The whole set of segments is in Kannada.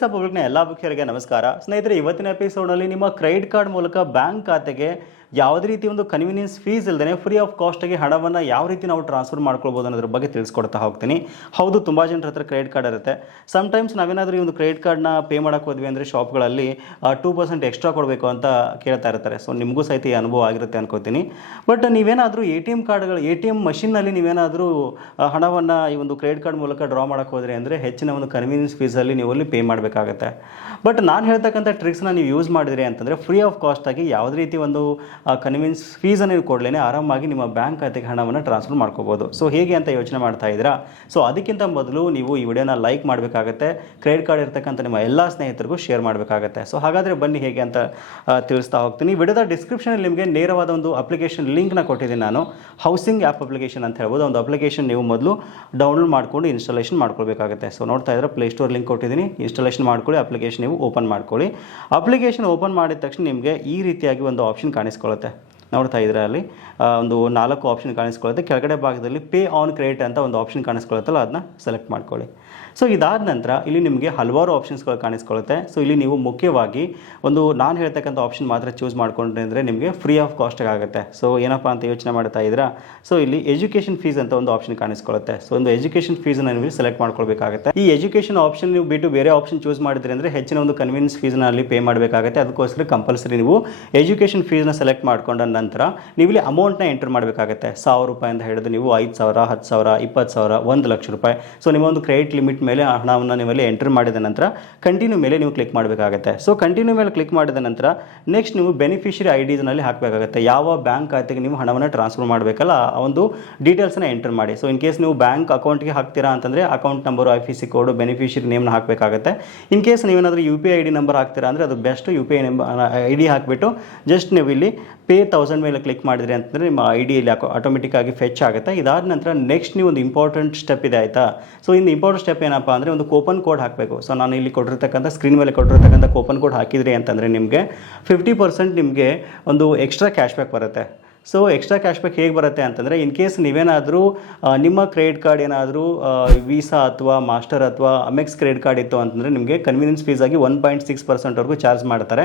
ವೈಸಾ ಪಬ್ಲಿಕ್ನ ಎಲ್ಲ ಮುಖ್ಯರಿಗೆ ನಮಸ್ಕಾರ. ಸ್ನೇಹಿತರೆ ಇವತ್ತಿನ ಎಪಿಸೋಡಲ್ಲಿ ನಿಮ್ಮ ಕ್ರೆಡಿಟ್ ಕಾರ್ಡ್ ಮೂಲಕ ಬ್ಯಾಂಕ್ ಖಾತೆಗೆ ಯಾವುದೇ ರೀತಿ ಒಂದು ಕನ್ವೀನಿಯನ್ಸ್ ಫೀಸ್ ಇಲ್ಲದೇ ಫ್ರೀ ಆಫ್ ಕಾಸ್ಟಾಗಿ ಹಣವನ್ನು ಯಾವ ರೀತಿ ನಾವು ಟ್ರಾನ್ಸ್ಫರ್ ಮಾಡ್ಕೊಳ್ಬೋದು ಅನ್ನೋದ್ರ ಬಗ್ಗೆ ತಿಳಿಸ್ಕೊಡ್ತಾ ಹೋಗ್ತೀನಿ. ಹೌದು, ತುಂಬ ಜನರ ಹತ್ರ ಕ್ರೆಡಿಟ್ ಕಾರ್ಡ್ ಇರುತ್ತೆ. ಸಮ್ಟೈಮ್ಸ್ ನಾವೇನಾದರೂ ಈ ಒಂದು ಕ್ರೆಡಿಟ್ ಕಾರ್ಡ್ನ ಪೇ ಮಾಡೋಕೆ ಹೋದ್ವಿ ಅಂದರೆ ಶಾಪ್ಗಳಲ್ಲಿ ಟೂ ಪರ್ಸೆಂಟ್ ಎಕ್ಸ್ಟ್ರಾ ಕೊಡಬೇಕು ಅಂತ ಕೇಳ್ತಾ ಇರ್ತಾರೆ. ಸೊ ನಿಮಗೂ ಸಹಿತ ಈ ಅನುಭವ ಆಗಿರುತ್ತೆ ಅನ್ಕೋತೀನಿ. ಬಟ್ ನೀವೇನಾದರೂ ಎ ಟಿ ಎಂ ಕಾರ್ಡ್ಗಳು, ಎ ಟಿ ಎಂ ಮಷಿನ್ನಲ್ಲಿ ನೀವೇನಾದರೂ ಹಣವನ್ನು ಈ ಒಂದು ಕ್ರೆಡಿಟ್ ಕಾರ್ಡ್ ಮೂಲಕ ಡ್ರಾ ಮಾಡೋಕೆ ಹೋದರೆ ಅಂದರೆ ಹೆಚ್ಚಿನ ಒಂದು ಕನ್ವೀನಿಯನ್ಸ್ ಫೀಸಲ್ಲಿ ನೀವು ಅಲ್ಲಿ ಪೇ ಮಾಡಬೇಕಾಗತ್ತೆ. ಬಟ್ ನಾನು ಹೇಳ್ತಕ್ಕಂಥ ಟ್ರಿಕ್ಸ್ನ ನೀವು ಯೂಸ್ ಮಾಡಿದ್ರಿ ಅಂತಂದರೆ ಫ್ರೀ ಆಫ್ ಕಾಸ್ಟಾಗಿ ಯಾವುದೇ ರೀತಿ ಒಂದು ಕನ್ವೀನಿಯನ್ಸ್ ಫೀಸನ್ನು ನೀವು ಕೊಡಲೇ ಆರಾಮಾಗಿ ನಿಮ್ಮ ಬ್ಯಾಂಕ್ ಖಾತೆಗೆ ಹಣವನ್ನು ಟ್ರಾನ್ಸ್ಫರ್ ಮಾಡ್ಕೋಬೋದು. ಸೊ ಹೇಗೆ ಅಂತ ಯೋಚನೆ ಮಾಡ್ತಾ ಇದ್ದೀರಾ? ಸೊ ಅದಕ್ಕಿಂತ ಮೊದಲು ನೀವು ಈ ವಿಡಿಯೋನ ಲೈಕ್ ಮಾಡಬೇಕಾಗತ್ತೆ. ಕ್ರೆಡಿಟ್ ಕಾರ್ಡ್ ಇರ್ತಕ್ಕಂಥ ನಿಮ್ಮ ಎಲ್ಲ ಸ್ನೇಹಿತರಿಗೂ ಶೇರ್ ಮಾಡಬೇಕಾಗತ್ತೆ. ಸೊ ಹಾಗಾದರೆ ಬನ್ನಿ ಹೇಗೆ ಅಂತ ತಿಳಿಸ್ತಾ ಹೋಗ್ತೀನಿ. ವಿಡಿಯೋದ ಡಿಸ್ಕ್ರಿಪ್ಷನಲ್ಲಿ ನಿಮಗೆ ನೇರವಾದ ಒಂದು ಅಪ್ಲಿಕೇಶನ್ ಲಿಂಕ್ನ ಕೊಟ್ಟಿದ್ದೀನಿ ನಾನು. ಹೌಸಿಂಗ್ ಆ್ಯಪ್ ಅಪ್ಲಿಕೇಶನ್ ಅಂತ ಹೇಳ್ಬೋದು. ಒಂದು ಅಪ್ಲಿಕೇಶನ್ ನೀವು ಮೊದಲು ಡೌನ್ಲೋಡ್ ಮಾಡ್ಕೊಂಡು ಇನ್ಸ್ಟಾಲೇಷನ್ ಮಾಡ್ಕೊಳ್ಬೇಕಾಗುತ್ತೆ. ಸೊ ನೋಡ್ತಾ ಇದ್ದರೆ ಪ್ಲೇಸ್ಟೋರ್ ಲಿಂಕ್ ಕೊಟ್ಟಿದ್ದೀನಿ. ಇನ್ಸ್ಟಾಲೇಷನ್ ಮಾಡ್ಕೊಳ್ಳಿ ಅಪ್ಲಿಕೇಶನ್ ನೀವು ಓಪನ್ ಮಾಡ್ಕೊಳ್ಳಿ. ಅಪ್ಲಿಕೇಶನ್ ಓಪನ್ ಮಾಡಿದ ತಕ್ಷಣ ನಿಮಗೆ ಈ ರೀತಿಯಾಗಿ ಒಂದು ಆಪ್ಷನ್ ಕಾಣಿಸ್ಕೊಳ್ಳುತ್ತೆ ನೋಡ್ತಾ ಇದ್ರೆ ಅಲ್ಲಿ ಒಂದು ನಾಲ್ಕು ಆಪ್ಷನ್ ಕಾಣಿಸ್ಕೊಳ್ಳುತ್ತೆ. ಕೆಳಗಡೆ ಭಾಗದಲ್ಲಿ ಪೇ ಆನ್ ಕ್ರೆಡಿಟ್ ಅಂತ ಒಂದು ಆಪ್ಷನ್ ಕಾಣಿಸ್ಕೊಳ್ಳುತ್ತಲ್ಲ, ಅದನ್ನ ಸೆಲೆಕ್ಟ್ ಮಾಡ್ಕೊಳ್ಳಿ. ಸೊ ಇದಾದ ನಂತರ ಇಲ್ಲಿ ನಿಮಗೆ ಹಲವಾರು ಆಪ್ಷನ್ಸ್ಗಳು ಕಾಣಿಸ್ಕೊಳ್ಳುತ್ತೆ. ಸೊ ಇಲ್ಲಿ ನೀವು ಮುಖ್ಯವಾಗಿ ಒಂದು ನಾನು ಹೇಳ್ತಕ್ಕಂಥ ಆಪ್ಷನ್ ಮಾತ್ರ ಚೂಸ್ ಮಾಡ್ಕೊಂಡ್ರೆ ಅಂದರೆ ನಿಮಗೆ ಫ್ರೀ ಆಫ್ ಕಾಸ್ಟ್ ಆಗುತ್ತೆ. ಸೊ ಏನಪ್ಪ ಅಂತ ಯೋಚನೆ ಮಾಡ್ತಾ ಇದ್ದೀರಾ? ಸೊ ಇಲ್ಲಿ ಎಜುಕೇಷನ್ ಫೀಸ್ ಅಂತ ಒಂದು ಆಪ್ಷನ್ ಕಾಣಿಸ್ಕೊಳ್ಳುತ್ತೆ. ಸೊ ಒಂದು ಎಜುಕೇಷನ್ ಫೀಸನ್ನು ನೀವು ಸೆಲೆಕ್ಟ್ ಮಾಡ್ಕೊಳ್ಬೇಕಾಗುತ್ತೆ. ಈ ಎಜುಕೇಷನ್ ಆಪ್ಷನ್ ನೀವು ಬಿಟ್ಟು ಬೇರೆ ಆಪ್ಷನ್ ಚೂಸ್ ಮಾಡಿದ್ರೆ ಅಂದರೆ ಹೆಚ್ಚಿನ ಒಂದು ಕನ್ವೀನಿಯನ್ಸ್ ಫೀಸ್ನ ಅಲ್ಲಿ ಪೇ ಮಾಡಬೇಕಾಗುತ್ತೆ. ಅದಕ್ಕೋಸ್ಕರ ಕಂಪಲ್ಸರಿ ನೀವು ಎಜುಕೇಷನ್ ಫೀಸ್ನ ಸೆಲೆಕ್ಟ್ ಮಾಡ್ಕೊಂಡ ನಂತರ ನೀವು ಇಲ್ಲಿ ಅಮೌಂಟ್ನ ಎಂಟರ್ ಮಾಡಬೇಕಾಗುತ್ತೆ. ಸಾವಿರ ರೂಪಾಯಿ ಅಂತ ಹೇಳಿದ್ರೆ ನೀವು ಐದು ಸಾವಿರ, ಹತ್ತು ಸಾವಿರ, ಇಪ್ಪತ್ತು ಸಾವಿರ, ಒಂದು ಲಕ್ಷ ರೂಪಾಯಿ. ಸೊ ನಿಮ್ಮ ಒಂದು ಕ್ರೆಡಿಟ್ ಲಿಮಿಟ್ ಮೇಲೆ ಹಣವನ್ನು ನೀವಲ್ಲಿ ಎಂಟರ್ ಮಾಡಿದ ನಂತರ ಕಂಟಿನ್ಯೂ ಮೇಲೆ ನೀವು ಕ್ಲಿಕ್ ಮಾಡಬೇಕಾಗುತ್ತೆ. ಸೊ ಕಂಟಿನ್ಯೂ ಮೇಲೆ ಕ್ಲಿಕ್ ಮಾಡಿದ ನಂತರ ನೆಕ್ಸ್ಟ್ ನೀವು ಬೆನಿಫಿಷರಿ ಐ ಡಿನಲ್ಲಿ ಹಾಕಬೇಕಾಗುತ್ತೆ. ಯಾವ ಬ್ಯಾಂಕ್ ಖಾತೆಗೆ ನೀವು ಹಣವನ್ನು ಟ್ರಾನ್ಸ್ಫರ್ ಮಾಡಬೇಕಲ್ಲ, ಆ ಒಂದು ಡೀಟೇಲ್ಸ್ನ ಎಂಟರ್ ಮಾಡಿ. ಸೊ ಇನ್ ಕೇಸ್ ನೀವು ಬ್ಯಾಂಕ್ ಅಕೌಂಟ್ಗೆ ಹಾಕ್ತೀರಾ ಅಂತಂದರೆ account number I P C code beneficiary ನೇಮ್ನ ಹಾಕಬೇಕಾಗುತ್ತೆ. ಇನ್ ಕೇಸ್ ನೀವೇನಾದರೂ U P I D number ಹಾಕ್ತೀರಾ ಅಂದರೆ ಅದು best U P I number I D ಹಾಕಿಬಿಟ್ಟು ಜಸ್ಟ್ ನೀವು ಇಲ್ಲಿ ಪೇ ತೌಸಂಡ್ ಮೇಲೆ ಕ್ಲಿಕ್ ಮಾಡಿದ್ರಿ ಅಂತಂದರೆ ನಿಮ್ಮ ಐ ಡಿಯಲ್ಲಿ ಆಟೋಮೆಟಿಕ್ ಆಗಿ ಫೆಚ್ ಆಗುತ್ತೆ. ಇದಾದ ನಂತರ ನೆಕ್ಸ್ಟ್ ನೀವು ಒಂದು ಇಂಪಾರ್ಟೆಂಟ್ ಸ್ಟೆಪ್ ಇದೆ ಆಯಿತಾ? ಸೊ ಇನ್ನು ಇಂಪಾರ್ಟೆಂಟ್ ಸ್ಟೆಪ್ ಏನಪ್ಪ ಅಂದರೆ ಒಂದು ಕೂಪನ್ ಕೋಡ್ ಹಾಕಬೇಕು. ಸೊ ನಾನು ಇಲ್ಲಿ ಕೊಟ್ಟಿರ್ತಕ್ಕಂಥ ಸ್ಕ್ರೀನ್ ಮೇಲೆ ಕೊಟ್ಟಿರ್ತಕ್ಕಂಥ ಕೂಪನ್ ಕೋಡ್ ಹಾಕಿದ್ರಿ ಅಂತಂದರೆ ನಿಮಗೆ ಫಿಫ್ಟಿ ಪರ್ಸೆಂಟ್ ನಿಮಗೆ ಒಂದು ಎಕ್ಸ್ಟ್ರಾ ಕ್ಯಾಶ್ ಬ್ಯಾಕ್ ಬರುತ್ತೆ. ಸೊ ಎಕ್ಸ್ಟ್ರಾ ಕ್ಯಾಶ್ ಬ್ಯಾಕ್ ಹೇಗೆ ಬರುತ್ತೆ ಅಂತಂದರೆ ಇನ್ ಕೇಸ್ ನೀವೇನಾದರೂ ನಿಮ್ಮ ಕ್ರೆಡಿಟ್ ಕಾರ್ಡ್ ಏನಾದರೂ ವೀಸಾ ಅಥವಾ ಮಾಸ್ಟರ್ ಅಥವಾ ಅಮೆಕ್ಸ್ ಕ್ರೆಡಿಟ್ ಕಾರ್ಡ್ ಇತ್ತು ಅಂತಂದರೆ ನಿಮಗೆ ಕನ್ವೀನಿಯನ್ಸ್ ಫೀಸ್ ಆಗಿ ಒನ್ ಪಾಯಿಂಟ್ ಸಿಕ್ಸ್ ಪರ್ಸೆಂಟ್ವರೆಗೂ ಚಾರ್ಜ್ ಮಾಡ್ತಾರೆ.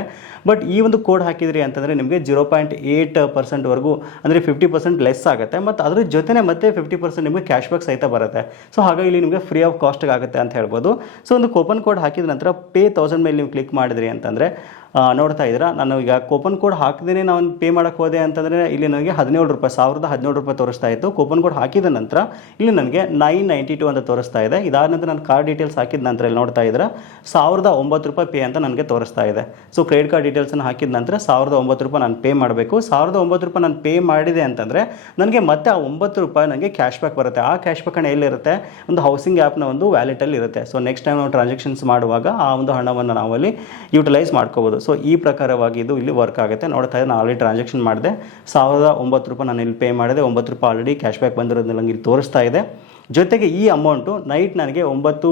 ಬಟ್ ಈ ಒಂದು ಕೋಡ್ ಹಾಕಿದ್ರಿ ಅಂತಂದರೆ ನಿಮಗೆ ಜೀರೋ ಪಾಯಿಂಟ್ ಏಯ್ಟ್ ಪರ್ಸೆಂಟ್ವರೆಗೂ ಅಂದರೆ ಫಿಫ್ಟಿ ಪರ್ಸೆಂಟ್ ಲೆಸ್ ಆಗುತ್ತೆ. ಮತ್ತು ಅದ್ರ ಜೊತೆನೇ ಮತ್ತೆ ಫಿಫ್ಟಿ ಪರ್ಸೆಂಟ್ ನಿಮಗೆ ಕ್ಯಾಶ್ ಬ್ಯಾಕ್ ಸಹಿತ ಬರುತ್ತೆ. ಸೊ ಹಾಗಾಗಿ ಇಲ್ಲಿ ನಿಮಗೆ ಫ್ರೀ ಆಫ್ ಕಾಸ್ಟ್ಗೆ ಆಗುತ್ತೆ ಅಂತ ಹೇಳ್ಬೋದು. ಸೊ ಒಂದು ಕೂಪನ್ ಕೋಡ್ ಹಾಕಿದ ನಂತರ ಪೇ ತೌಸಂಡ್ ಮೇಲೆ ನೀವು ಕ್ಲಿಕ್ ಮಾಡಿದ್ರಿ ಅಂತಂದರೆ ನೋಡ್ತಾ ಇದ್ದೀರಾ? ನಾನು ಈಗ ಕೂಪನ್ ಕೋಡ್ ಹಾಕಿದ್ದೀನಿ ನಾನು ಪೇ ಮಾಡೋಕ್ಕೆ ಹೋದೆ ಅಂತಂದರೆ ಇಲ್ಲಿ ನನಗೆ ಹದಿನೇಳು ರೂಪಾಯಿ, ಸಾವಿರದ ಹದಿನೇಳು ರೂಪಾಯಿ ತೋರಿಸ್ತಾ ಇತ್ತು. ಕೂಪನ್ ಕೋಡ್ ಹಾಕಿದ ನಂತರ ಇಲ್ಲಿ ನನಗೆ ನೈನ್ ನೈಂಟಿ ಟು ಅಂತ ತೋರಿಸ್ತಾ ಇದೆ. ಇದಾದ ನಂತರ ನಾನು ಕಾರ್ಡ್ ಡೀಟೇಲ್ಸ್ ಹಾಕಿದ ನಂತರ ಇಲ್ಲಿ ನೋಡ್ತಾ ಇದ್ದೀರಾ? ಸಾವಿರದ ಒಂಬತ್ತು ರೂಪಾಯಿ ಪೇ ಅಂತ ನನಗೆ ತೋರಿಸ್ತಾ ಇದೆ. ಸೊ ಕ್ರೆಡಿಟ್ ಕಾರ್ಡ್ ಡೀಟೇಲ್ಸನ್ನು ಹಾಕಿದ ನಂತರ ಸಾವಿರದ ಒಂಬತ್ತು ರೂಪಾಯಿ ನಾನು ಪೇ ಮಾಡಬೇಕು. ಸಾವಿರದ ಒಂಬತ್ತು ರೂಪಾಯಿ ನಾನು ಪೇ ಮಾಡಿದೆ ಅಂತಂದರೆ ನನಗೆ ಮತ್ತೆ ಆ ಒಂಬತ್ತು ರೂಪಾಯಿ ನನಗೆ ಕ್ಯಾಶ್ ಬ್ಯಾಕ್ ಬರುತ್ತೆ. ಆ ಕ್ಯಾಶ್ ಬ್ಯಾಕ್ ಹಣ ಎಲ್ಲಿರುತ್ತೆ? ಒಂದು ಹೌಸಿಂಗ್ ಆ್ಯಪ್ನ ಒಂದು ವ್ಯಾಲೆಟಲ್ಲಿ ಇರುತ್ತೆ. ಸೊ ನೆಕ್ಸ್ಟ್ ಟೈಮ್ ನಾವು ಟ್ರಾನ್ಸಾಕ್ಷನ್ಸ್ ಮಾಡುವಾಗ ಆ ಒಂದು ಹಣವನ್ನು ನಾವಲ್ಲಿ ಯೂಟಿಲೈಸ್ ಮಾಡ್ಕೋಬೋದು. ಸೊ ಈ ಪ್ರಕಾರವಾಗಿ ಇದು ಇಲ್ಲಿ ವರ್ಕ್ ಆಗುತ್ತೆ. ನೋಡ್ತಾ ಇದ್ದೆ ನಾನು ಆಲ್ರೆಡಿ ಟ್ರಾನ್ಸಾಕ್ಷನ್ ಮಾಡಿದೆ. ಸಾವಿರದ ಒಂಬತ್ತು ರೂಪಾಯಿ ನಾನು ಇಲ್ಲಿ ಪೇ ಮಾಡಿದೆ. ಒಂಬತ್ತು ರೂಪಾಯಿ ಆಲ್ರೆಡಿ ಕ್ಯಾಶ್ ಬ್ಯಾಕ್ ಬಂದಿರೋದು ನನಗೆ ಇಲ್ಲಿ ತೋರಿಸ್ತಾ ಇದೆ. ಜೊತೆಗೆ ಈ ಅಮೌಂಟು ನೈಟ್ ನನಗೆ ಒಂಬತ್ತು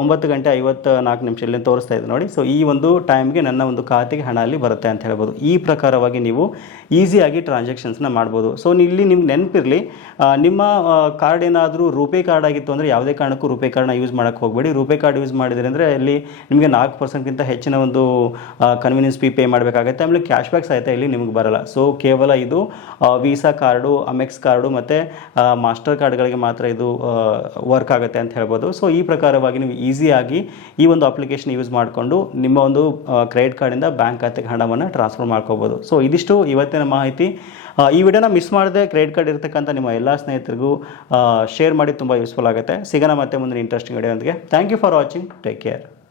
ಒಂಬತ್ತು ಗಂಟೆ ಐವತ್ತು ನಾಲ್ಕು ನಿಮಿಷದಲ್ಲಿ ತೋರಿಸ್ತಾ ಇದೆ ನೋಡಿ. ಸೊ ಈ ಒಂದು ಟೈಮ್ಗೆ ನನ್ನ ಒಂದು ಖಾತೆಗೆ ಹಣ ಅಲ್ಲಿ ಬರುತ್ತೆ ಅಂತ ಹೇಳ್ಬೋದು. ಈ ಪ್ರಕಾರವಾಗಿ ನೀವು ಈಸಿಯಾಗಿ ಟ್ರಾನ್ಸಾಕ್ಷನ್ಸ್ನ ಮಾಡ್ಬೋದು. ಸೊ ಇಲ್ಲಿ ನಿಮ್ಗೆ ನೆನಪಿರಲಿ ನಿಮ್ಮ ಕಾರ್ಡ್ ಏನಾದರೂ ರೂಪೇ ಕಾರ್ಡ್ ಆಗಿತ್ತು ಅಂದರೆ ಯಾವುದೇ ಕಾರಣಕ್ಕೂ ರೂಪೇ ಕಾರ್ಡ್ನ ಯೂಸ್ ಮಾಡೋಕ್ಕೆ ಹೋಗಬೇಡಿ. ರೂಪೇ ಕಾರ್ಡ್ ಯೂಸ್ ಮಾಡಿದ್ರೆ ಅಂದರೆ ಅಲ್ಲಿ ನಿಮಗೆ ನಾಲ್ಕು ಪರ್ಸೆಂಟ್ಗಿಂತ ಹೆಚ್ಚಿನ ಒಂದು ಕನ್ವೀನಿಯನ್ಸ್ ಫೀ ಪೇ ಮಾಡಬೇಕಾಗುತ್ತೆ. ಆಮೇಲೆ ಕ್ಯಾಶ್ ಬ್ಯಾಕ್ ಸಹಿತ ಇಲ್ಲಿ ನಿಮಗೆ ಬರಲ್ಲ. ಸೊ ಕೇವಲ ಇದು ವೀಸಾ ಕಾರ್ಡು ಅಮೆಕ್ಸ್ ಕಾರ್ಡು ಮತ್ತು ಮಾಸ್ಟರ್ ಕಾರ್ಡ್ಗಳಿಗೆ ಮಾತ್ರ ಇದು ವರ್ಕ್ ಆಗುತ್ತೆ ಅಂತ ಹೇಳ್ಬೋದು. ಸೊ ಈ ಪ್ರಕಾರವಾಗಿ ನೀವು ಈಸಿಯಾಗಿ ಈ ಒಂದು ಅಪ್ಲಿಕೇಶನ್ ಯೂಸ್ ಮಾಡಿಕೊಂಡು ನಿಮ್ಮ ಒಂದು ಕ್ರೆಡಿಟ್ ಕಾರ್ಡಿಂದ ಬ್ಯಾಂಕ್ ಖಾತೆಗೆ ಹಣವನ್ನು ಟ್ರಾನ್ಸ್ಫರ್ ಮಾಡ್ಕೋಬೋದು. ಸೊ ಇದಿಷ್ಟು ಇವತ್ತಿನ ಮಾಹಿತಿ. ಈ ವಿಡಿಯೋನ ಮಿಸ್ ಮಾಡದೆ ಕ್ರೆಡಿಟ್ ಕಾರ್ಡ್ ಇರ್ತಕ್ಕಂಥ ನಿಮ್ಮ ಎಲ್ಲ ಸ್ನೇಹಿತರಿಗೂ ಶೇರ್ ಮಾಡಿ ತುಂಬ ಯೂಸ್ಫುಲ್ ಆಗುತ್ತೆ. ಸಿಗೋಣ ಮತ್ತೆ ಮುಂದಿನ interesting video thank you for watching take care